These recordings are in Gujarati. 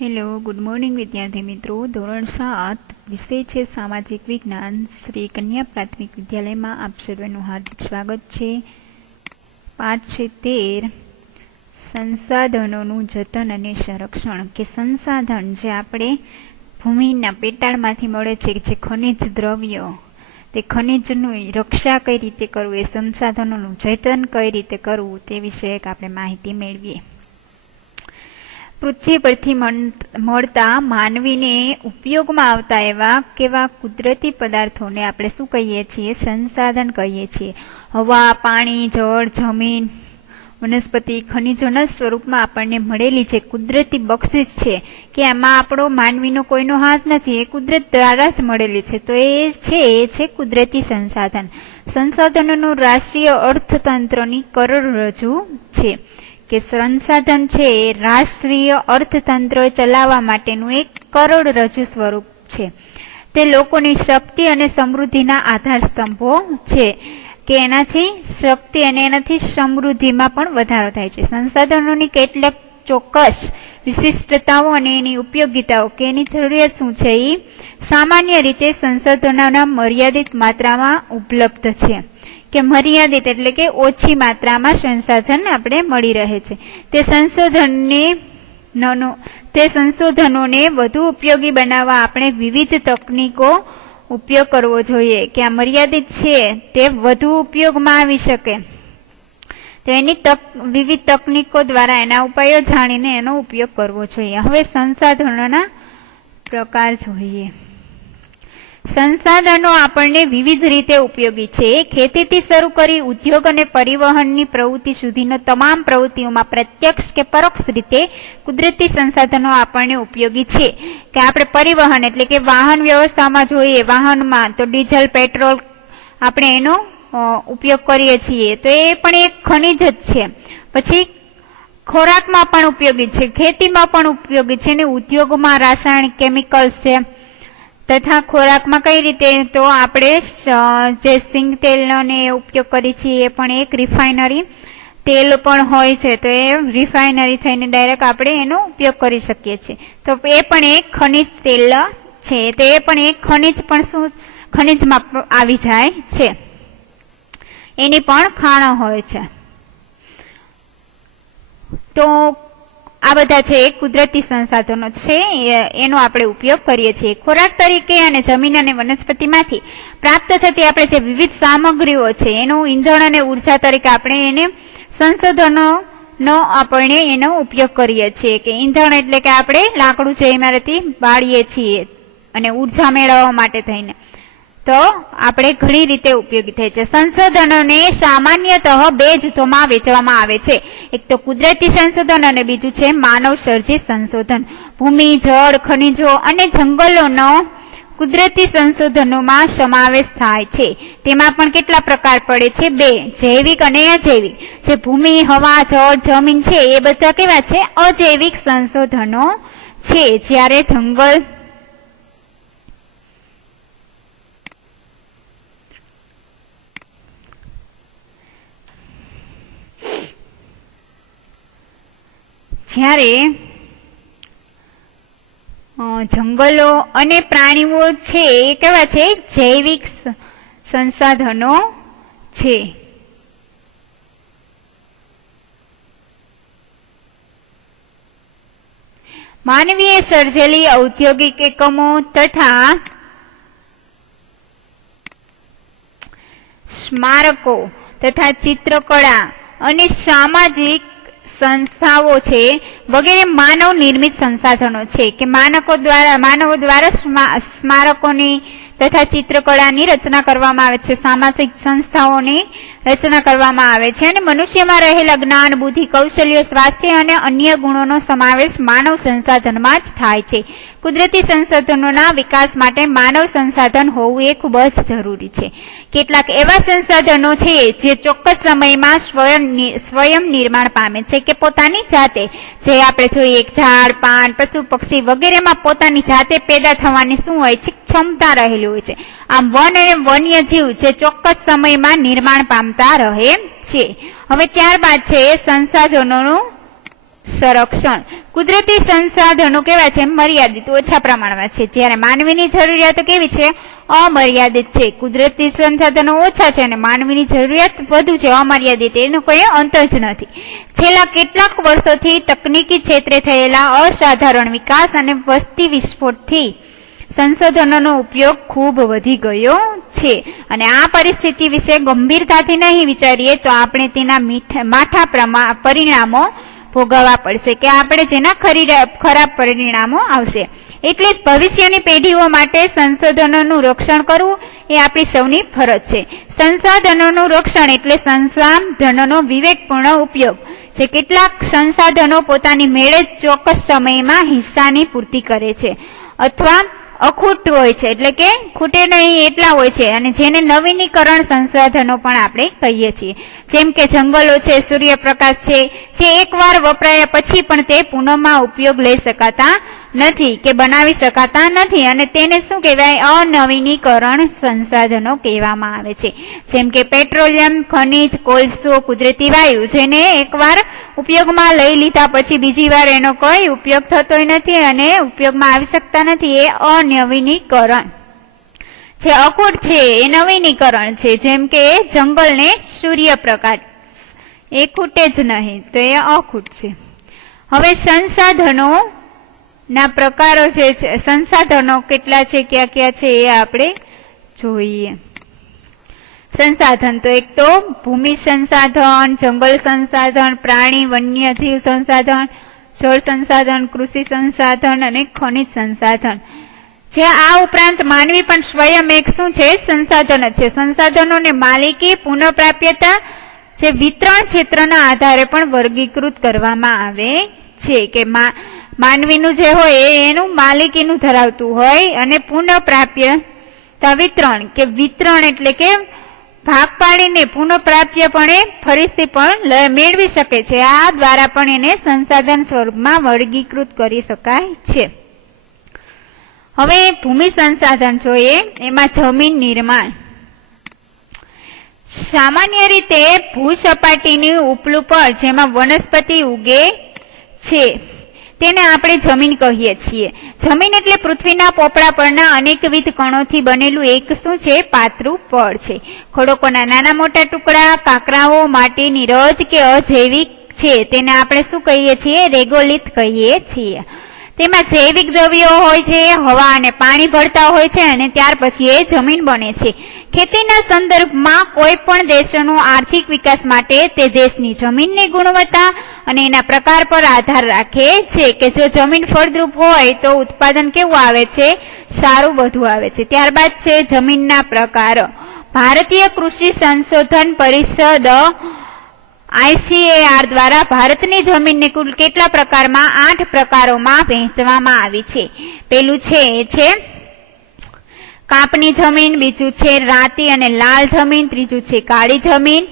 હેલો, ગુડ મોર્નિંગ વિદ્યાર્થી મિત્રો. ધોરણ 7 વિષય છે સામાજિક વિજ્ઞાન. શ્રી કન્યા પ્રાથમિક વિદ્યાલયમાં આપ સર્વેનું હાર્દિક સ્વાગત છે. પાઠ છે 13, સંસાધનોનું જતન અને સંરક્ષણ. કે સંસાધન જે આપણે ભૂમિના પેટાળમાંથી મળે છે, જે ખનિજ દ્રવ્યો, તે ખનિજનું રક્ષા કઈ રીતે કરવું, એ સંસાધનોનું જતન કઈ રીતે કરવું, તે વિશે આપણે માહિતી મેળવીએ. પૃથ્વી પરથી મળતા માનવીને ઉપયોગમાં આવતા એવા કેવા કુદરતી પદાર્થોને આપણે શું કહીએ છીએ? સંસાધન કહીએ છીએ. હવા, પાણી, જળ, જમીન, વનસ્પતિ, ખનિજોના સ્વરૂપમાં આપણને મળેલી જે કુદરતી બક્ષિસ છે, કે એમાં આપણો માનવીનો કોઈનો હાથ નથી, એ કુદરત દ્વારા જ મળેલી છે. તો એ છે કુદરતી સંસાધન. સંસાધનોનું રાષ્ટ્રીય અર્થતંત્રની કરોડરજ્જુ છે. કે સંસાધન છે એ રાષ્ટ્રીય અર્થતંત્ર ચલાવવા માટેનું એક કરોડરજ્જુ સ્વરૂપ છે. તે લોકોની શક્તિ અને સમૃદ્ધિના આધાર સ્તંભો છે, કે એનાથી શક્તિ અને એનાથી સમૃદ્ધિમાં પણ વધારો થાય છે. સંસાધનોની કેટલાક ચોક્કસ વિશિષ્ટતાઓ અને એની ઉપયોગિતાઓ કે એની જરૂરિયાત શું છે, એ સામાન્ય રીતે સંસાધનોના મર્યાદિત માત્રામાં ઉપલબ્ધ છે. કે મર્યાદિત એટલે કે ઓછી માત્રામાં સંસાધન આપણે મળી રહે છે. તે સંશોધનોને વધુ ઉપયોગી બનાવવા આપણે વિવિધ તકનીકો ઉપયોગ કરવો જોઈએ, કે આ મર્યાદિત છે તે વધુ ઉપયોગમાં આવી શકે. તો એની વિવિધ તકનીકો દ્વારા એના ઉપાયો જાણીને એનો ઉપયોગ કરવો જોઈએ. હવે સંસાધનોના પ્રકાર જોઈએ. સંસાધનો આપણને વિવિધ રીતે ઉપયોગી છે. ખેતીથી શરૂ કરી ઉદ્યોગ અને પરિવહનની પ્રવૃત્તિ સુધીનો તમામ પ્રવૃત્તિઓમાં પ્રત્યક્ષ કે પરોક્ષ રીતે કુદરતી સંસાધનો આપણને ઉપયોગી છે. કે આપણે પરિવહન એટલે કે વાહન વ્યવસ્થામાં જોઈએ, વાહનમાં તો ડીઝલ, પેટ્રોલ આપણે એનો ઉપયોગ કરીએ છીએ, તો એ પણ એક ખનિજ જ છે. પછી ખોરાકમાં પણ ઉપયોગી છે, ખેતીમાં પણ ઉપયોગી છે, અને ઉદ્યોગમાં રાસાયણિક કેમિકલ્સ છે. તથા ખોરાકમાં કઈ રીતે, તો આપણે જે સિંગ તેલનો ને ઉપયોગ કરીએ છીએ, એ પણ એક રિફાઇનરી તેલ પણ હોય છે, તો એ રિફાઇનરી થઈને ડાયરેક્ટ આપણે એનો ઉપયોગ કરી શકીએ છીએ. તો એ પણ એક ખનિજ તેલ છે, તો એ પણ એક ખનિજમાં આવી જાય છે. એની પણ ખાણો હોય છે. તો આ બધા છે એ કુદરતી સંસાધનો છે, એનો આપણે ઉપયોગ કરીએ છીએ. ખોરાક તરીકે અને જમીન અને વનસ્પતિમાંથી પ્રાપ્ત થતી આપણે જે વિવિધ સામગ્રીઓ છે, એનું ઈંધણ અને ઉર્જા તરીકે આપણે એને સંશોધનોનો આપણે એનો ઉપયોગ કરીએ છીએ. કે ઈંધણ એટલે કે આપણે લાકડું છે એમાંથી બાળીએ છીએ, અને ઉર્જા મેળવવા માટે થઈને તો આપણે ઘણી રીતે ઉપયોગી થાય છે. સંશોધનોને સામાન્યતઃ બે જૂથોમાં વહેંચવામાં આવે છે. એક તો કુદરતી સંશોધન અને બીજું છે માનવ સર્જિત સંશોધન. ભૂમિ, જળ, ખનિજો અને જંગલોનો કુદરતી સંશોધનોમાં સમાવેશ થાય છે. તેમાં પણ કેટલા પ્રકાર પડે છે? બે, જૈવિક અને અજૈવિક. જે ભૂમિ, હવા, જળ, જમીન છે એ બધા કેવા છે? અજૈવિક સંશોધનો છે. જ્યારે જંગલો અને પ્રાણીઓ છે એ કેવા છે? જૈવિક સંસાધનો છે. માનવીએ સર્જેલી ઔદ્યોગિક એકમો તથા સ્મારકો તથા ચિત્રકળા અને સામાજિક સંસ્થાઓ છે વગેરે માનવ નિર્મિત સંસાધનો છે. કે માનવો દ્વારા સ્મારકોની તથા ચિત્રકળાની રચના કરવામાં આવે છે, સામાજિક સંસ્થાઓની રચના કરવામાં આવે છે, અને મનુષ્યમાં રહેલા જ્ઞાન, બુદ્ધિ, કૌશલ્ય, સ્વાસ્થ્ય અને અન્ય ગુણોનો સમાવેશ માનવ સંસાધનમાં જ થાય છે. કુદરતી સંસાધનોના વિકાસ માટે માનવ સંસાધન હોવું એ ખૂબ જ જરૂરી છે. કેટલાક એવા સંસાધનો છે જે ચોક્કસ સમયમાં સ્વયં નિર્માણ પામે છે, કે પોતાની જાતે, જે આપણે જોઈએ ઝાડ, પાન, પશુ, પક્ષી વગેરેમાં પોતાની જાતે પેદા થવાની શું હોય છે? ક્ષમતા રહેલી હોય છે. આમ વન અને વન્ય જીવ જે ચોક્કસ સમયમાં નિર્માણ પામતા રહે છે. હવે ત્યારબાદ છે સંસાધનોનું સંરક્ષણ. કુદરતી સંસાધનો કેવા છે? મર્યાદિત, ઓછા પ્રમાણમાં છે, જ્યારે માનવીની જરૂરિયાતો કેવી છે? અમર્યાદિત છે. કુદરતી સંસાધનો ઓછા છે અને માનવીની જરૂરિયાત વધુ છે, અમર્યાદિત, એનો કોઈ અંત જ નથી. છેલ્લા કેટલાક વર્ષોથી તકનીકી ક્ષેત્રે થયેલા અસાધારણ વિકાસ અને વસ્તી વિસ્ફોટથી સંશોધનોનો ઉપયોગ ખૂબ વધી ગયો છે અને આ પરિસ્થિતિ વિશે ગંભીરતાથી નહીં વિચારીએ તો આપણે તેના માઠા પરિણામો ભોગવવા પડશે, કે આપણે જેના ખરાબ પરિણામો આવશે. એટલે જ ભવિષ્યની પેઢીઓ માટે સંશોધનોનું રક્ષણ કરવું એ આપણી સૌની ફરજ છે. સંસાધનોનું રક્ષણ એટલે સંસાધનોનો વિવેકપૂર્ણ ઉપયોગ. જે કેટલાક સંસાધનો પોતાની મેળે જ ચોક્કસ સમયમાં હિસ્સાની પૂર્તિ કરે છે અથવા અખૂટ હોય છે, એટલે કે ખૂટે નહીં એટલા હોય છે, અને જેને નવીનીકરણ સંસાધનો પણ આપણે કહીએ છીએ. જેમ કે જંગલો છે, સૂર્યપ્રકાશ છે, જે એકવાર વપરાયા પછી પણ તે પુનઃમાં ઉપયોગ લઈ શકાતા નથી કે બનાવી શકાતા નથી, અને તેને શું કહેવાય? અનવીનીકરણ સંસાધનો કહેવામાં આવે છે. જેમ કે પેટ્રોલિયમ, ખનિજ, કોલસો, કુદરતી વાયુ, જેને એકવાર ઉપયોગમાં લઈ લીધા પછી બીજી વાર એનો કોઈ ઉપયોગ થતો નથી અને ઉપયોગમાં આવી શકતા નથી, એ અનવીનીકરણ જે અખૂટ છે એ નવીનીકરણ છે. જેમ કે જંગલને સૂર્યપ્રકાશ, એ ખૂટે જ નહીં તો એ અખૂટ છે. હવે સંસાધનો ના પ્રકારો જે છે, સંસાધનો કેટલા છે, ક્યાં ક્યાં છે એ આપણે જોઈએ. સંસાધન તો એક તો ભૂમિ સંસાધન, જંગલ સંસાધન, પ્રાણી વન્યજીવ સંસાધન, જળ સંસાધન, કૃષિ સંસાધન અને ખનિજ સંસાધન. જે આ ઉપરાંત માનવી પણ સ્વયં એક શું છે? સંસાધન જ છે. સંસાધનોને માલિકી, પુનઃપ્રાપ્યતા, જે વિતરણ ક્ષેત્રના આધારે પણ વર્ગીકૃત કરવામાં આવે છે, કે માનવીનું જે હોય એનું માલિકીનું ધરાવતું હોય, અને પુનઃપ્રાપ્યતા વિતરણ, કે વિતરણ એટલે કે ભાગ પાડીને પુનઃપ્રાપ્યપણે ફરીથી પણ મેળવી શકે છે. આ દ્વારા પણ એને સંસાધન સ્વરૂપમાં વર્ગીકૃત કરી શકાય છે. હવે ભૂમિ સંસાધન જોઈએ, એમાં જમીન નિર્માણ. સામાન્ય રીતે ભૂસપાટીની ઉપલું પર જેમાં વનસ્પતિ ઉગે છે તેને આપણે જમીન કહીએ છીએ. જમીન એટલે પૃથ્વીના પોપડા પરના અનેકવિધ કણોથી બનેલું એક શું છે? પાતળું પડ છે. ખડકોના નાના મોટા ટુકડા, કાંકરાઓ, માટીની રજ કે અજૈવિક છે તેને આપણે શું કહીએ છીએ? રેગોલિથ કહીએ છીએ. તેમાં જૈવિક દ્રવ્યો હોય છે, હવા અને પાણી ભળતા હોય છે અને ત્યાર પછી એ જમીન બને છે. ખેતીના સંદર્ભમાં કોઈ પણ દેશનો આર્થિક વિકાસ માટે તે દેશની જમીનની ગુણવત્તા અને એના પ્રકાર પર આધાર રાખે છે, કે જો જમીન ફળદ્રુપ હોય તો ઉત્પાદન કેવું આવે છે? સારું બધું આવે છે. ત્યારબાદ છે જમીનના પ્રકારો. ભારતીય કૃષિ સંશોધન પરિષદ ICAR દ્વારા ભારતની જમીનને કુલ કેટલા પ્રકારમાં? 8 પ્રકારોમાં વહેંચવામાં આવી છે. પેલું છે એ છે કાપની જમીન, બીજું છે રાતી અને લાલ જમીન, ત્રીજું છે કાળી જમીન,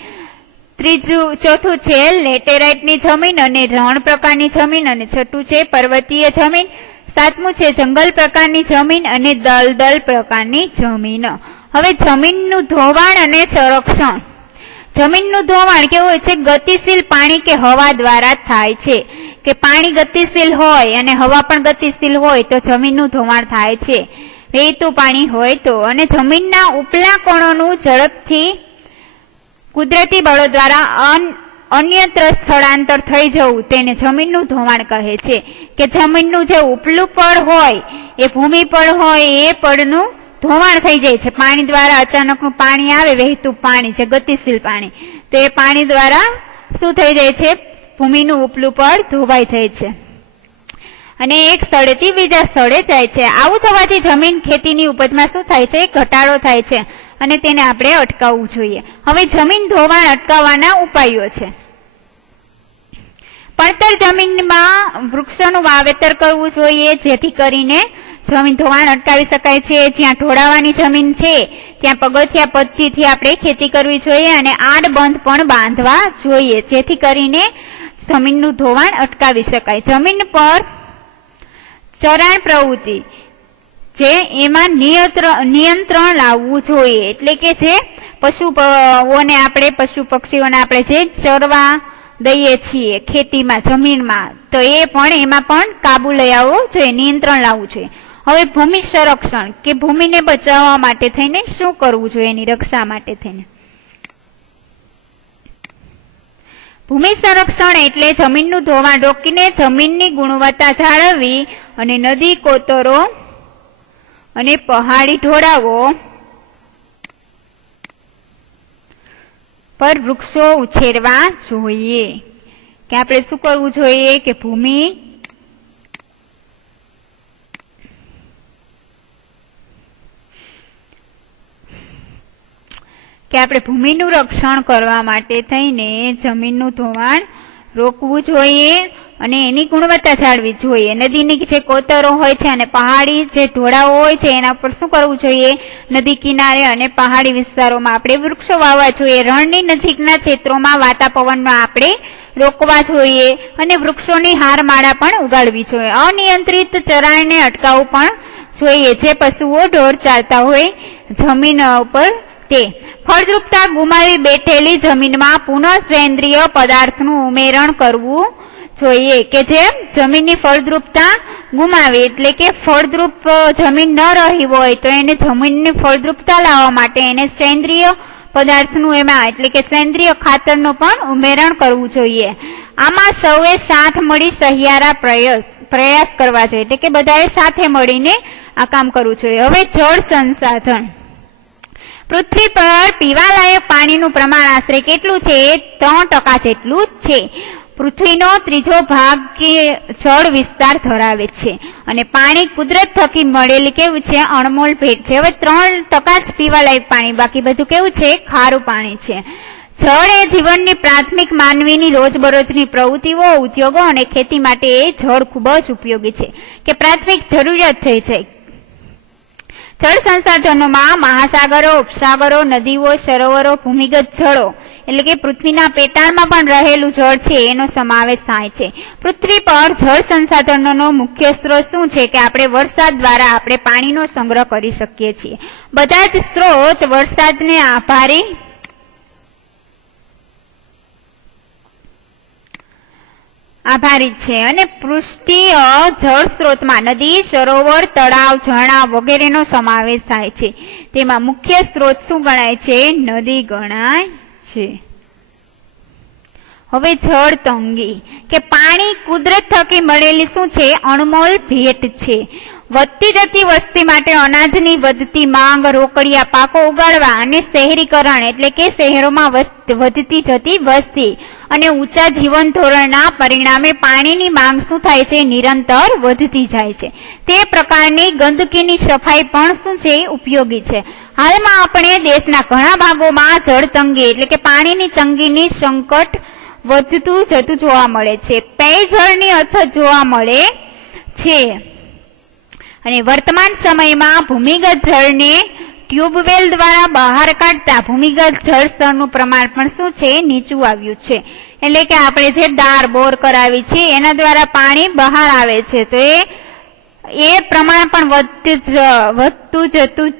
ચોથું છે લેટેરાઇટની જમીન અને રણ પ્રકારની જમીન, અને છઠ્ઠું છે પર્વતીય જમીન, સાતમું છે જંગલ પ્રકારની જમીન અને દલદલ પ્રકારની જમીન. હવે જમીનનું ધોવાણ અને સંરક્ષણ. જમીનનું ધોવાણ કેવું હોય છે? ગતિશીલ પાણી કે હવા દ્વારા થાય છે, કે પાણી ગતિશીલ હોય અને હવા પણ ગતિશીલ હોય તો જમીનનું ધોવાણ થાય છે, વહેતું પાણી હોય તો. અને જમીનના ઉપલા કણોનું ઝડપથી કુદરતી બળો દ્વારા અન્યત્ર સ્થળાંતર થઈ જવું તેને જમીનનું ધોવાણ કહે છે. કે જમીનનું જે ઉપલું પડ હોય, એ ભૂમિ પડ હોય, એ પડનું ધોવાણ થઈ જાય છે. પાણી દ્વારા અચાનકનું પાણી આવે, વહેતું પાણી છે, ગતિશીલ પાણી, તો એ પાણી દ્વારા શું થઈ જાય છે? ભૂમિનું ઉપલું પડ ધોવાઈ જાય છે અને એક સ્થળેથી બીજા સ્થળે જાય છે. આવું થવાથી જમીન ખેતીની ઉપજમાં શું થાય છે? ઘટાડો થાય છે અને તેને આપણે અટકાવવું જોઈએ. હવે જમીન ધોવાણ અટકાવવાના ઉપાયો છે. પડતર જમીનમાં વૃક્ષોનું વાવેતર કરવું જોઈએ, જેથી કરીને જમીન ધોવાણ અટકાવી શકાય છે. જ્યાં ઢોળાવાની જમીન છે ત્યાં પગથિયા પદ્ધતિથી આપણે ખેતી કરવી જોઈએ અને આડબંધ પણ બાંધવા જોઈએ, જેથી કરીને જમીનનું ધોવાણ અટકાવી શકાય. જમીન પર ચરાણ પ્રવૃત્તિ, જે એમાં નિયંત્રણ લાવવું જોઈએ, એટલે કે જે પશુઓને આપણે પશુ પક્ષીઓને આપણે જે ચરવા દઈએ છીએ ખેતીમાં, જમીનમાં, તો એ પણ એમાં પણ કાબુ લઈ આવવો જોઈએ, નિયંત્રણ લાવવું જોઈએ. હવે ભૂમિ સંરક્ષણ કે ભૂમિને બચાવવા માટે થઈને શું કરવું જોઈએ, એની રક્ષા માટે થઈને. ભૂમિ સંરક્ષણ એટલે જમીનનું ધોવાણ રોકીને જમીનની ગુણવત્તા જાળવવી અને નદી, કોતરો અને પહાડી ઢોળાવો પર વૃક્ષો ઉછેરવા જોઈએ. કે આપણે શું કરવું જોઈએ કે ભૂમિનું રક્ષણ કરવા માટે થઈને જમીનનું ધોવાણ રોકવું જોઈએ અને એની ગુણવત્તા જાળવવી જોઈએ. નદીની જે કોતરો હોય છે અને પહાડી જે ઢોળાવો હોય છે એના પર શું કરવું જોઈએ, નદી કિનારે અને પહાડી વિસ્તારોમાં આપણે વૃક્ષો વાવવા જોઈએ. રણની નજીકના ક્ષેત્રોમાં વાતા પવનનો આપણે રોકવા જોઈએ અને વૃક્ષોની હારમાળા પણ ઉગાડવી જોઈએ. અનિયંત્રિત ચરાણને અટકાવવું પણ જોઈએ. જે પશુઓ ઢોર ચાલતા હોય જમીન ઉપર તે ફળદ્રુપતા ગુમાવી બેઠેલી જમીનમાં પુનઃ સેન્દ્રિય પદાર્થનું ઉમેરણ કરવું જોઈએ. કે જે જમીનની ફળદ્રુપતા ગુમાવે એટલે કે ફળદ્રુપ જમીન ન રહી હોય તો એને જમીનની ફળદ્રુપતા લાવવા માટે એને સેન્દ્રિય પદાર્થનું એમાં એટલે કે સેન્દ્રિય ખાતરનું પણ ઉમેરણ કરવું જોઈએ. આમાં સૌએ સાથ મળી સહિયારા પ્રયાસ કરવા જોઈએ એટલે કે બધાએ સાથે મળીને આ કામ કરવું જોઈએ. હવે જળ સંસાધન. પૃથ્વી પર પીવાલાયક પાણીનું પ્રમાણ આશરે કેટલું છે, 3% જેટલું જ છે. પૃથ્વીનો 3 ભાગ જળ વિસ્તાર ધરાવે છે અને પાણી કુદરત થકી મળેલી કેવું છે, અણમોલ ભેટ છે. હવે 3% જ પીવાલાયક પાણી, બાકી બધું કેવું છે, ખારું પાણી છે. જળ એ જીવનની પ્રાથમિક માનવીની રોજબરોજની પ્રવૃત્તિઓ, ઉદ્યોગો અને ખેતી માટે જળ ખૂબ જ ઉપયોગી છે કે પ્રાથમિક જરૂરિયાત થઈ છે. જળ સંસાધનોમાં મહાસાગરો, ઉપસાગરો, નદીઓ, સરોવરો, ભૂમિગત જળો એટલે કે પૃથ્વીના પેટાળમાં પણ રહેલું જળ છે એનો સમાવેશ થાય છે. પૃથ્વી પર જળ સંસાધનોનો મુખ્ય સ્ત્રોત શું છે કે આપણે વરસાદ દ્વારા આપણે પાણીનો સંગ્રહ કરી શકીએ છીએ. બધા જ સ્ત્રોત વરસાદને આભારી છે અને પૃષ્ઠીય જળ સ્ત્રોતમાં નદી, સરોવર, તળાવ, ઝરણા વગેરેનો સમાવેશ થાય છે. તેમાં મુખ્ય સ્ત્રોત શું ગણાય છે, નદી ગણાય છે. હવે જળ તંગી કે પાણી કુદરત થકી મળેલી શું છે, અણમોલ ભેટ છે. વધતી જતી વસ્તી માટે અનાજની વધતી માંગ, રોકડિયા પાકો ઉગાડવા અને શહેરીકરણ એટલે કે શહેરોમાં વધતી જતી વસ્તી અને ઊંચા જીવન ધોરણના પરિણામે પાણીની માંગ શું થાય છે, નિરંતર વધતી જાય છે. તે પ્રકારની ગંદકીની સફાઈ પણ શું છે, ઉપયોગી છે. હાલમાં આપણે દેશના ઘણા ભાગોમાં જળ તંગી એટલે કે પાણીની તંગીની સંકટ વધતું જતું જોવા મળે છે. પેયજળની અછત જોવા મળે છે અને વર્તમાન સમયમાં ભૂમિગત જળને ટ્યુબવેલ દ્વારા બહાર કાઢતા ભૂમિગત જળ સ્તરનું પ્રમાણ પણ શું છે, નીચું આવ્યું છે. એટલે કે આપણે જે બોર કરાવી છે એના દ્વારા પાણી બહાર આવે છે તો એ પ્રમાણ પણ વધતું જતું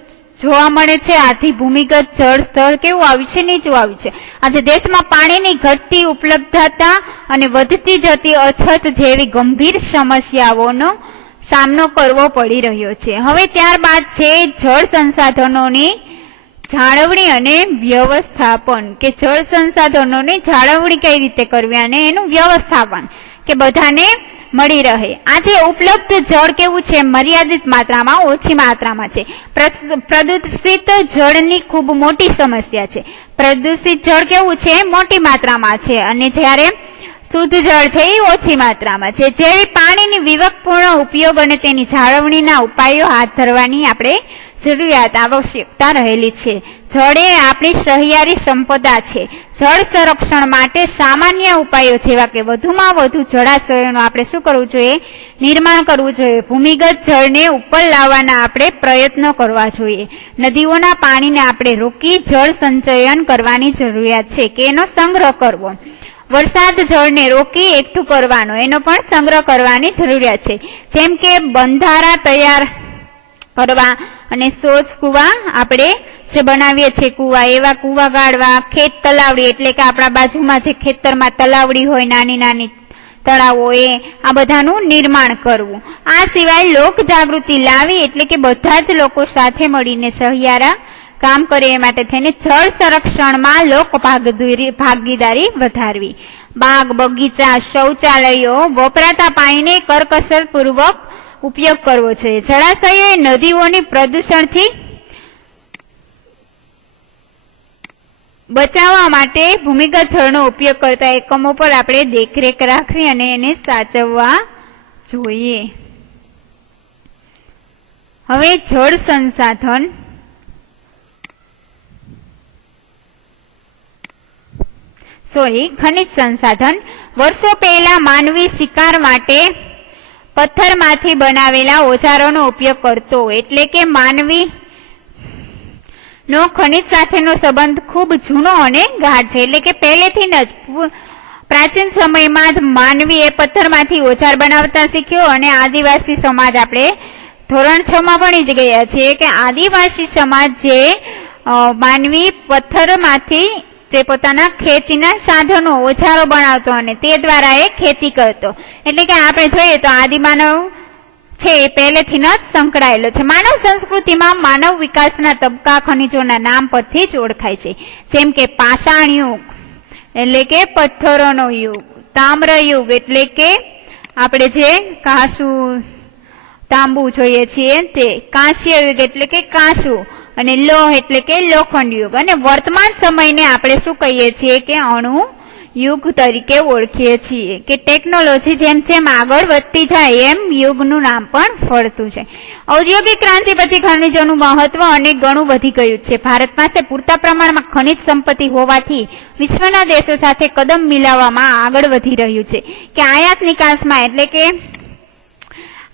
જોવા મળે છે. આથી ભૂમિગત જળ સ્તર કેવું આવ્યું છે, નીચું આવ્યું છે. આજે દેશમાં પાણીની ઘટતી ઉપલબ્ધતા અને વધતી જતી અછત જેવી ગંભીર સમસ્યાઓનો સામનો કરવો પડી રહ્યો છે. હવે ત્યારબાદ છે જળ સંસાધનોની જાળવણી અને વ્યવસ્થાપન કે જળ સંસાધનોની જાળવણી કઈ રીતે કરવી અને એનું વ્યવસ્થાપન કે બધાને મળી રહે. આજે ઉપલબ્ધ જળ કેવું છે, મર્યાદિત માત્રામાં, ઓછી માત્રામાં છે. પ્રદૂષિત જળની ખૂબ મોટી સમસ્યા છે. પ્રદૂષિત જળ કેવું છે, મોટી માત્રામાં છે અને જ્યારે શુદ્ધ જળ છે એ ઓછી માત્રામાં છે. જેવી પાણીની વિવેકપૂર્ણ ઉપયોગ અને તેની જાળવણીના ઉપાયો હાથ ધરવાની આપણે આવશ્યકતા રહેલી છે. જળ એ આપણી સહિયારી સંપદા છે. જળ સંરક્ષણ માટે સામાન્ય ઉપાયો જેવા કે વધુમાં વધુ જળાશયોનું આપણે શું કરવું જોઈએ, નિર્માણ કરવું જોઈએ. ભૂમિગત જળને ઉપર લાવવાના આપણે પ્રયત્નો કરવા જોઈએ. નદીઓના પાણીને આપણે રોકી જળ સંચયન કરવાની જરૂરિયાત છે કે એનો સંગ્રહ કરવો. વરસાદ જળને રોકી એકઠું કરવાનો એનો પણ સંગ્રહ કરવાની જરૂરિયાત છે. જેમ કે બંધારા તૈયાર કરવા અને સોસ કુવા આપણે જે બનાવીએ છીએ કુવા, એવા કુવા ગાળવા, ખેત તલાવડી એટલે કે આપણા બાજુમાં જે ખેતરમાં તલાવડી હોય, નાની નાની તળાવો, આ બધાનું નિર્માણ કરવું. આ સિવાય લોક જાગૃતિ લાવી એટલે કે બધા જ લોકો સાથે મળીને સહિયારા કામ કરે એ માટે થઈને જળ સંરક્ષણમાં લોક ભાગીદારી વધારવી. બાગ, બગીચા, શૌચાલયો, વપરાતા પાણીને કરકસર પૂર્વક ઉપયોગ કરવો જોઈએ. જળાશયો એ નદીઓની પ્રદૂષણથી બચાવવા માટે ભૂમિગત જળનો ઉપયોગ કરતા એકમો પર આપણે દેખરેખ રાખવી અને એને સાચવવા જોઈએ. હવે જળ સંસાધન ખનિજ સંસાધન. વર્ષો પહેલા માનવી શિકાર માટે પથ્થરમાંથી બનાવેલા ઓજારોનો ઉપયોગ કરતો, એટલે કે માનવી નો ખનિજ સાથેનો સંબંધ ખૂબ જૂનો અને ગાઢ છે. એટલે કે પહેલેથી જ પ્રાચીન સમયમાં જ માનવીએ પથ્થરમાંથી ઓજાર બનાવતા શીખ્યો. અને આદિવાસી સમાજ આપણે ધોરણ 6 માં ભણી જ ગયા છીએ કે આદિવાસી સમાજ જે માનવી પથ્થરમાંથી તે પોતાના ખેતીના સાધનો, ઓજારો બનાવતો અને તે દ્વારા એ ખેતી કરતો. એટલે કે આપણે જોઈએ તો આદિમાનવ છે એ પહેલેથી જ સંકળાયેલો છે. માનવ સંસ્કૃતિમાં માનવ વિકાસના તબક્કા ખનિજોના નામ પરથી જ ઓળખાય છે. જેમ કે પાષાણ યુગ એટલે કે પથ્થરોનો યુગ, તામ્ર યુગ એટલે કે આપણે જે કાંસુ તાંબુ જોઈએ છીએ તે, કાંસ્ય યુગ એટલે કે કાંસુ, અને લોહ એટલે કે લોખંડ યુગ. અને વર્તમાન સમયને આપણે શું કહીએ છીએ કે અણુ યુગ તરીકે ઓળખીએ છીએ. કે ટેકનોલોજી જેમ જેમ આગળ વધતી જાય એમ યુગનું નામ પણ ફળતું છે. ઔદ્યોગિક ક્રાંતિ પછી ખનિજોનું મહત્વ અનેક ગણું વધી ગયું છે. ભારત પાસે પૂરતા પ્રમાણમાં ખનિજ સંપત્તિ હોવાથી વિશ્વના દેશો સાથે કદમ મિલાવવામાં આગળ વધી રહ્યું છે. કે આયાત નિકાસમાં એટલે કે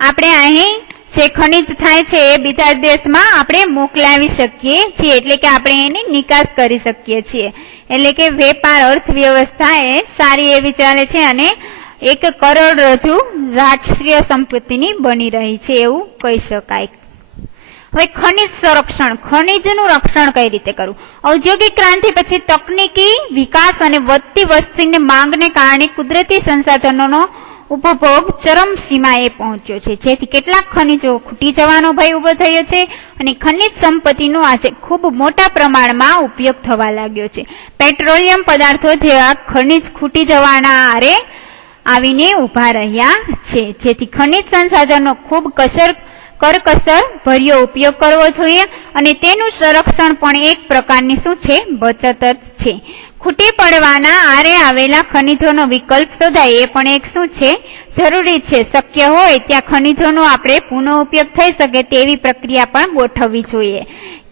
આપણે અહીં જે ખનિજ થાય છે એ બીજા દેશમાં આપણે મોકલાવી શકીએ છીએ. એટલે કે આપણે એની નિકાસ કરી શકીએ છીએ. એટલે કે વેપાર અર્થવ્યવસ્થા એ સારી એવી ચાલે છે અને 1 કરોડરજ્જુ રાષ્ટ્રીય સંપત્તિની બની રહી છે એવું કહી શકાય. હવે ખનિજ સંરક્ષણ, ખનિજનું રક્ષણ કઈ રીતે કરવું. ઔદ્યોગિક ક્રાંતિ પછી તકનીકી વિકાસ અને વધતી વસ્તીની માંગને કારણે કુદરતી સંસાધનોનો ઉપભોગ ચરમસીમાએ પહોંચ્યો છે, જેથી કેટલાક ખનિજો ખૂટી જવાનો ભય ઉભો થયો છે અને ખનિજ સંપત્તિનો આજે ખૂબ મોટા પ્રમાણમાં ઉપયોગ થવા લાગ્યો છે. પેટ્રોલિયમ પદાર્થો જેવા ખનિજ ખૂટી જવાના આરે આવીને ઉભા રહ્યા છે, જેથી ખનિજ સંસાધનો ખૂબ કરકસર ભર્યો ઉપયોગ કરવો જોઈએ અને તેનું સંરક્ષણ પણ એક પ્રકારની શું છે, બચત જ છે. ખૂટી પડવાના આરે આવેલા ખનિજોનો વિકલ્પ શોધાય એ પણ એક શું છે, જરૂરી છે. શક્ય હોય ત્યાં ખનિજોનો આપણે પુનઃ ઉપયોગ થઈ શકે તેવી પ્રક્રિયા પણ ગોઠવવી જોઈએ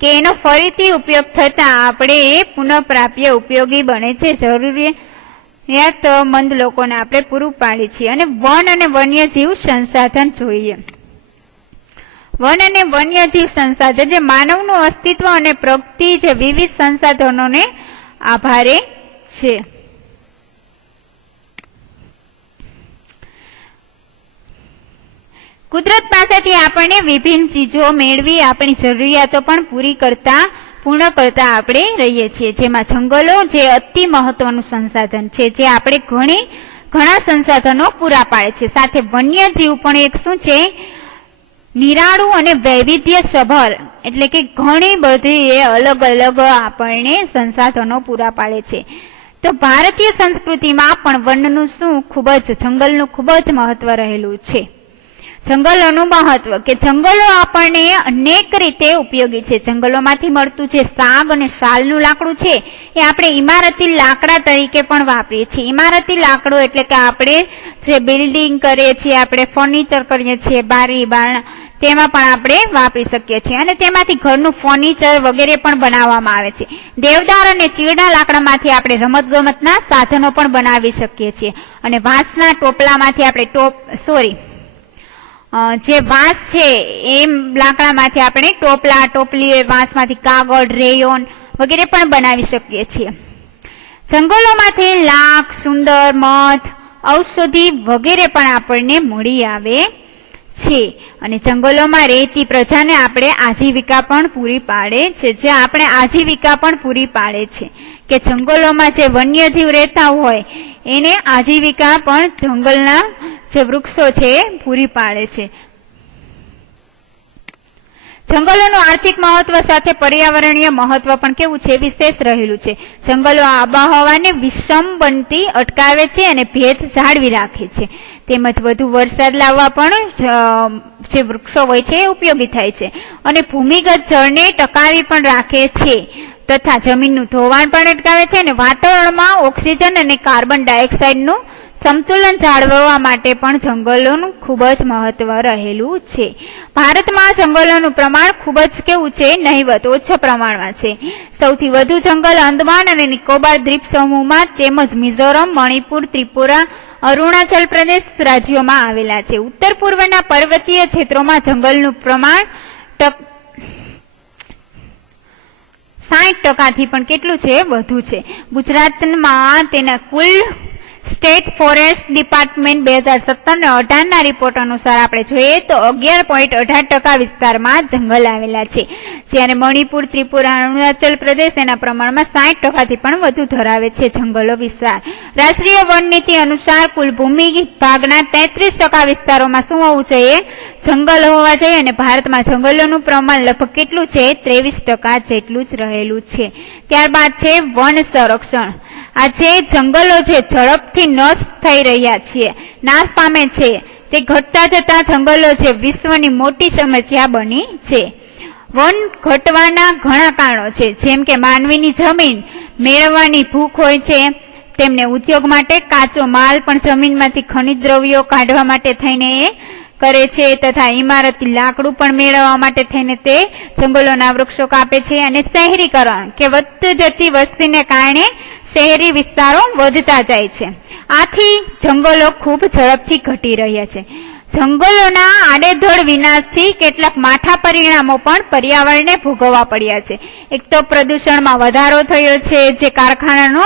કે એનો ફરીથી ઉપયોગ થતા આપણે એ પુનઃપ્રાપ્ય ઉપયોગી બને છે. જરૂરિયાતમંદ લોકોને આપણે પૂરું પાડીએ છીએ. અને વન અને વન્યજીવ સંસાધન જોઈએ. વન અને વન્યજીવ સંસાધન જે માનવનું અસ્તિત્વ અને પ્રગતિ જે વિવિધ સંસાધનોને આભારે છે. કુદરત પાસેથી આપણને વિભિન્ન ચીજો મેળવી આપણી જરૂરિયાતો પણ પૂર્ણ કરતા આપણે રહીએ છીએ. જેમાં જંગલો જે અતિ મહત્વનું સંસાધન છે, જે આપણે ઘણા સંસાધનો પૂરા પાડે છે. સાથે વન્યજીવ પણ એક શું છે, નિરાળું અને વૈવિધ્યસભર એટલે કે ઘણી બધી અલગ અલગ આપણને સંસાધનો પૂરા પાડે છે. તો ભારતીય સંસ્કૃતિમાં પણ વનનું શું ખૂબ જ જંગલનું ખૂબ જ મહત્વ રહેલું છે. જંગલોનું મહત્વ કે જંગલો આપણને અનેક રીતે ઉપયોગી છે. જંગલોમાંથી મળતું જે સાગ અને શાલનું લાકડું છે એ આપણે ઇમારતી લાકડા તરીકે પણ વાપરીએ છીએ. ઇમારતી લાકડું એટલે કે આપણે જે બિલ્ડિંગ કરીએ છીએ, આપણે ફર્નિચર કરીએ છીએ, બારી બારણા, તેમાં પણ આપણે વાપરી શકીએ છીએ અને તેમાંથી ઘરનું ફર્નિચર વગેરે પણ બનાવવામાં આવે છે. દેવદાર અને ચીડના લાકડામાંથી આપણે રમતગમતના સાધનો પણ બનાવી શકીએ છીએ અને વાંસના ટોપલામાંથી આપણે જે વાંસ છે એ લાકડામાંથી આપણે ટોપલા, ટોપલી, વાંસમાંથી કાગળ, રેયોન વગેરે પણ બનાવી શકીએ છીએ. જંગલોમાંથી લાખ, સુંદર, મધ, ઔષધિ વગેરે પણ આપણને મળી આવે છે અને જંગલોમાં રહેતી પ્રજાને આપણે આજીવિકા પણ પૂરી પાડે છે, જે આપણે આજીવિકા પણ પૂરી પાડે છે કે જંગલોમાં જે વન્યજીવ રહેતા હોય એને આજીવિકા પણ જંગલના જે વૃક્ષો છે એ પૂરી પાડે છે. જંગલોનું આર્થિક મહત્વ સાથે પર્યાવરણીય મહત્વ પણ કેવું છે, વિશેષ રહેલું છે. જંગલો આબોહવાને વિષમ બનતી અટકાવે છે અને ભેજ જાળવી રાખે છે, તેમજ વધુ વરસાદ લાવવા પણ જે વૃક્ષો હોય છે એ ઉપયોગી થાય છે અને ભૂમિગત જળને ટકાવી પણ રાખે છે તથા જમીનનું ધોવાણ પણ અટકાવે છે અને વાતાવરણમાં ઓક્સિજન અને કાર્બન ડાયોક્સાઇડનું સંતુલન જાળવવા માટે પણ જંગલોનું ખૂબ જ મહત્વ રહેલું છે. ભારતમાં જંગલોનું પ્રમાણ ખૂબ જ કેવું છે, નહિવત ઓછા પ્રમાણમાં છે. સૌથી વધુ જંગલ અંદમાન અને નિકોબાર દ્વીપ સમૂહમાં તેમજ મિઝોરમ, મણિપુર, ત્રિપુરા, અરુણાચલ પ્રદેશ રાજ્યોમાં આવેલા છે. ઉત્તર પૂર્વના પર્વતીય ક્ષેત્રોમાં જંગલનું પ્રમાણ 60% પણ કેટલું છે, વધુ છે. ગુજરાતમાં તેના કુલ સ્ટેટ ફોરેસ્ટ ડિપાર્ટમેન્ટ 2017 અને 18ના રિપોર્ટ અનુસાર આપણે જોઈએ તો 11.18% વિસ્તારમાં જંગલ આવેલા છે, જ્યારે મણિપુર, ત્રિપુરા, અરુણાચલ પ્રદેશ એના પ્રમાણમાં 60%થી પણ વધુ ધરાવે છે જંગલો વિસ્તાર. રાષ્ટ્રીય વન નીતિ અનુસાર કુલ ભૂમિ ભાગના 33% વિસ્તારોમાં શું હોવું જોઈએ, જંગલ હોવા જોઈએ અને ભારતમાં જંગલોનું પ્રમાણ લગભગ કેટલું છે, 23% જેટલું જ રહેલું છે. ત્યારબાદ છે વન સંરક્ષણ. આ જે જંગલો છે ઝડપથી નષ્ટ થઈ રહ્યા છે, નાશ પામે છે, તે ઘટતા જતા જંગલો છે વિશ્વની મોટી સમસ્યા બની છે. વન ઘટવાના ઘણા કારણો છે, જેમ કે માનવીની જમીન મેળવવાની ભૂખ હોય છે, તેમને ઉદ્યોગ માટે કાચો માલ પણ જમીનમાંથી ખનિજ દ્રવ્યો કાઢવા માટે થઈને કરે છે તથા ઇમારતી લાકડું પણ મેળવવા માટે થઈને તે જંગલોના વૃક્ષો કાપે છે. અને શહેરીકરણ કે વધતી જતી વસ્તીને કારણે શહેરી વિસ્તારો વધતા જાય છે, આથી જંગલો ખૂબ ઝડપથી ઘટી રહ્યા છે. જંગલોના આડેધડ વિનાશથી કેટલાક માઠા પરિણામો પણ પર્યાવરણને ભોગવવા પડ્યા છે. એક તો પ્રદૂષણમાં વધારો થયો છે, જે કારખાનાનો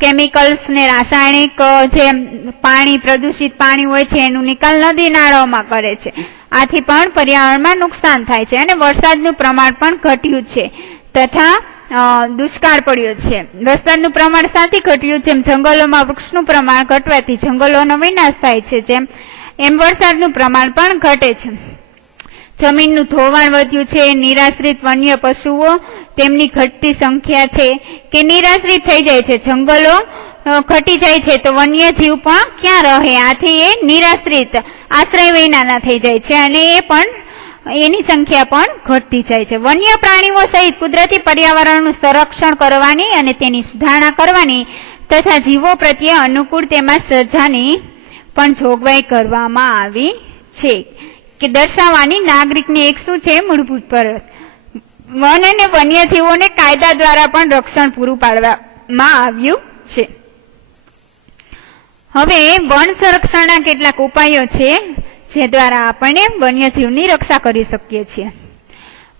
કેમિકલ્સ ને રાસાયણિક જે પાણી પ્રદૂષિત પાણી હોય છે એનું નિકાલ નદી નાળાઓમાં કરે છે, આથી પણ પર્યાવરણમાં નુકસાન થાય છે. અને વરસાદનું પ્રમાણ પણ ઘટ્યું છે તથા દુષ્કાળ પડ્યો છે. વરસાદનું પ્રમાણ સાથી ઘટ્યું, જેમ જંગલોમાં વૃક્ષનું પ્રમાણ ઘટવાથી જંગલોનો વિનાશ થાય છે, જેમ વરસાદનું પ્રમાણ પણ ઘટે છે. જમીનનું ધોવાણ વધ્યું છે. નિરાશ્રિત વન્ય પશુઓ તેમની ઘટતી સંખ્યા છે કે નિરાશ્રિત થઈ જાય છે. જંગલો ઘટી જાય છે તો વન્યજીવ પણ ક્યાં રહે, આથી એ નિરાશ્રિત આશ્રય વિનાના થઈ જાય છે અને એ પણ એની સંખ્યા પણ ઘટતી જાય છે. વન્ય પ્રાણીઓ સહિત કુદરતી પર્યાવરણનું સંરક્ષણ કરવાની અને તેની સુધારણા કરવાની તથા જીવો પ્રત્યે અનુકૂળ તેમાં સજાની પણ જોગવાઈ કરવામાં આવી છે કે દર્શાવવાની નાગરિકની એક શું છે, મૂળભૂત ફરજ. વન અને વન્યજીવોને કાયદા દ્વારા પણ રક્ષણ પૂરું પાડવામાં આવ્યું છે. હવે વન સંરક્ષણના કેટલાક ઉપાયો છે જે દ્વારા આપણે વન્યજીવની રક્ષા કરી શકીએ છીએ.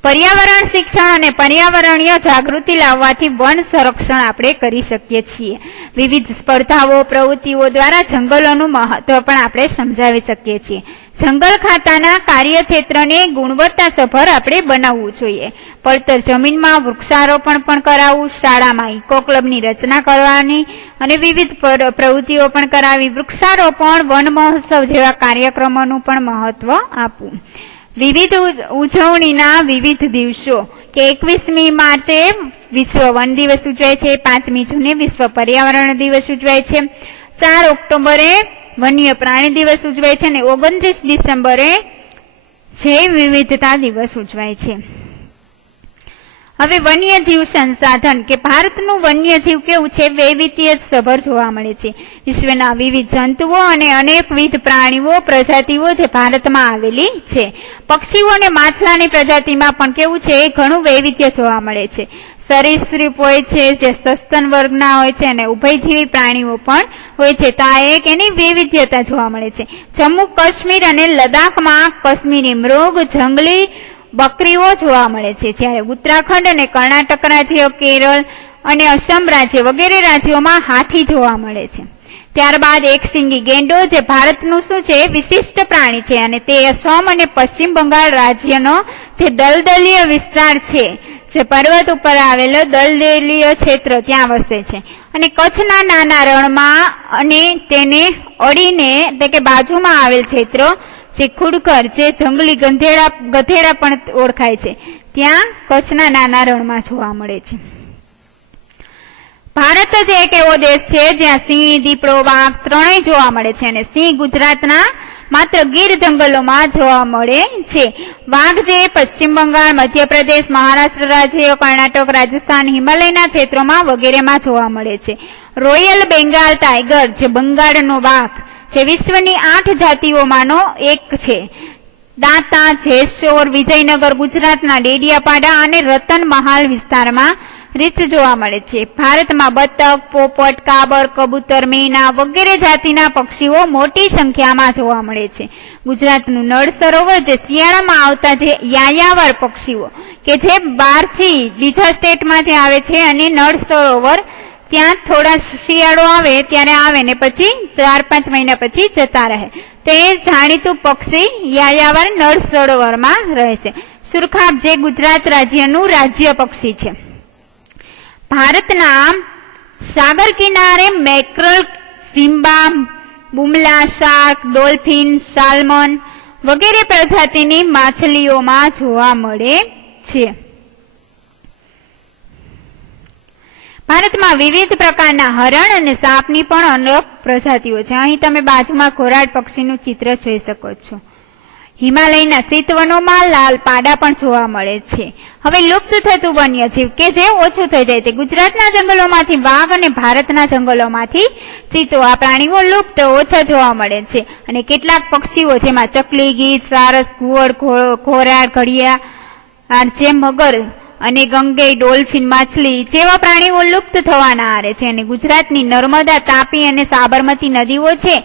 પર્યાવરણ શિક્ષણ અને પર્યાવરણીય જાગૃતિ લાવવાથી વન સંરક્ષણ આપણે કરી શકીએ છીએ. વિવિધ સ્પર્ધાઓ પ્રવૃત્તિઓ દ્વારા જંગલોનું મહત્વ પણ આપણે સમજાવી શકીએ છીએ. જંગલ ખાતાના કાર્યક્ષેત્રને ગુણવત્તાસભર આપણે બનાવવું જોઈએ. પડતર જમીનમાં વૃક્ષારોપણ પણ કરાવવું, શાળામાં ઇકો ક્લબની રચના કરવાની અને વિવિધ પ્રવૃત્તિઓ પણ કરાવી, વૃક્ષારોપણ, વન મહોત્સવ જેવા કાર્યક્રમોનું પણ મહત્વ આપવું. વિવિધ ઉજવણીના વિવિધ દિવસો કે 21મી માર્ચે વિશ્વ વન દિવસ ઉજવાય છે, 5મી જૂને વિશ્વ પર્યાવરણ દિવસ ઉજવાય છે, 4 ઓક્ટોબરે વન્ય પ્રાણી દિવસ ઉજવાય છે અને 29 ડિસેમ્બરે જૈવ વિવિધતા દિવસ ઉજવાય છે. હવે વન્યજીવ સંસાધન કે ભારતનું વન્યજીવ કેવું છે, વૈવિધ્યસભર જોવા મળે છે. વિશ્વના વિવિધ જંતુઓ અને અનેકવિધ પ્રાણીઓ પ્રજાતિઓ જે ભારતમાં આવેલી છે. પક્ષીઓ અને માછલાની પ્રજાતિમાં પણ કેવું છે, ઘણું વૈવિધ્ય જોવા મળે છે. સરીસૃપ હોય છે જે સસ્તન વર્ગના હોય છે અને ઉભયજીવી પ્રાણીઓ પણ હોય છે, તો આ એક એની વૈવિધ્યતા જોવા મળે છે. જમ્મુ કાશ્મીર અને લદ્દાખમાં કાશ્મીરી મૃગ, જંગલી બકરીઓ જોવા મળે છે, જ્યારે ઉત્તરાખંડ અને કર્ણાટક રાજ્ય, કેરળ અને અસમ રાજ્ય વગેરે રાજ્યોમાં હાથી જોવા મળે છે. ત્યારબાદ એકશીંગી ગેંડો, જે ભારતનું શું છે, વિશિષ્ટ પ્રાણી છે અને તે અસમ અને પશ્ચિમ બંગાળ રાજ્યનો જે દલદલીય વિસ્તાર છે, જે પર્વત ઉપર આવેલો દલદલીય ક્ષેત્ર, ત્યાં વસે છે. અને કચ્છના નાના રણમાં અને તેને અડીને એટલે કે બાજુમાં આવેલ ક્ષેત્ર, જે ખુડખર, જે જંગલી ગધેડા પણ ઓળખાય છે, ત્યાં કચ્છના નાના રણમાં જોવા મળે છે. ભારત જ એક એવો દેશ છે જ્યાં સિંહ, દીપડો, વાઘ ત્રણેય જોવા મળે છે અને સિંહ ગુજરાતના માત્ર ગીર જંગલોમાં જોવા મળે છે. વાઘ જે પશ્ચિમ બંગાળ, મધ્યપ્રદેશ, મહારાષ્ટ્ર રાજ્ય, કર્ણાટક, રાજસ્થાન, હિમાલયના ક્ષેત્રોમાં વગેરેમાં જોવા મળે છે. રોયલ બેંગાલ ટાઈગર, જે બંગાળનો વાઘ, જે વિશ્વની 8 જાતિઓમાંનો એક છે. દાંતા, જેસોર, વિજયનગર, ગુજરાતના ડેડિયાપાડા અને રતનમહાલ વિસ્તારમાં રીત જોવા મળે છે. ભારતમાં બતક, પોપટ, કાબર, કબૂતર, મેના વગેરે જાતિના પક્ષીઓ મોટી સંખ્યામાં જોવા મળે છે. ગુજરાતનું નળ સરોવર, જે શિયાળામાં આવતા જે યાયાવર પક્ષીઓ કે જે બહારથી બીજા સ્ટેટમાંથી આવે છે અને નળ સરોવર ત્યાં થોડા શિયાળો આવે ત્યારે આવે ને પછી 4-5 મહિના પછી જતા રહે, તે જાણીતું પક્ષી યાયાવર નળ સરોવરમાં રહે છે. સુરખાબ, જે ગુજરાત રાજ્યનું રાજ્ય પક્ષી છે. ભારતના સાગર કિનારે મેક્રલ, ઝીંબા, બુમલા, શાર્ક, ડોલ્ફિન, સાલ્મન વગેરે પ્રજાતિની માછલીઓમાં જોવા મળે છે. ભારતમાં વિવિધ પ્રકારના હરણ અને સાપની પણ અનેક પ્રજાતિઓ છે. અહીં તમે બાજુમાં ઘોરાડ પક્ષીનું ચિત્ર જોઈ શકો છો. હિમાલયના શીતવનોમાં લાલ પાડા પણ જોવા મળે છે. હવે લુપ્ત થતું વન્યજીવ કે જે ઓછું થઈ જાય છે. ગુજરાતના જંગલોમાંથી વાઘ અને ભારતના જંગલોમાંથી ચિત્તો, આ પ્રાણીઓ લુપ્ત ઓછા જોવા મળે છે. અને કેટલાક પક્ષીઓ જેમાં ચકલી, ગીધ, સારસ, ઘુવડ, ઘોરાડ, ઘડિયાળ, જે મગર અને ગંગે, ડોલ્ફિન, માછલી જેવા પ્રાણીઓ લુપ્ત થવાના આરે છે. અને ગુજરાતની નર્મદા, તાપી અને સાબરમતી નદીઓ છે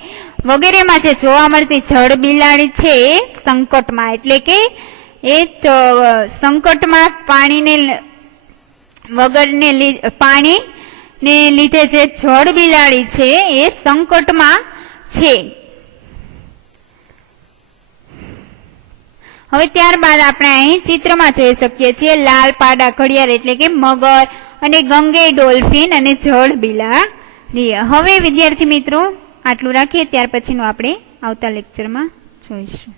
વગેરેમાં જે જોવા મળતી જળ બિલાડી છે એ સંકટમાં, એટલે કે એ સંકટમાં પાણીને લીધે જે જળ બિલાડી છે એ સંકટમાં છે. હવે ત્યારબાદ આપણે અહીં ચિત્રમાં જોઈ શકીએ છીએ લાલ પાડા ઘડિયાળ એટલે કે મગર અને ગંગે, ડોલ્ફિન અને જળ બિલાડી. હવે વિદ્યાર્થી મિત્રો આટલું રાખીએ, ત્યાર પછીનું આપણે આવતા લેક્ચરમાં જોઈશું.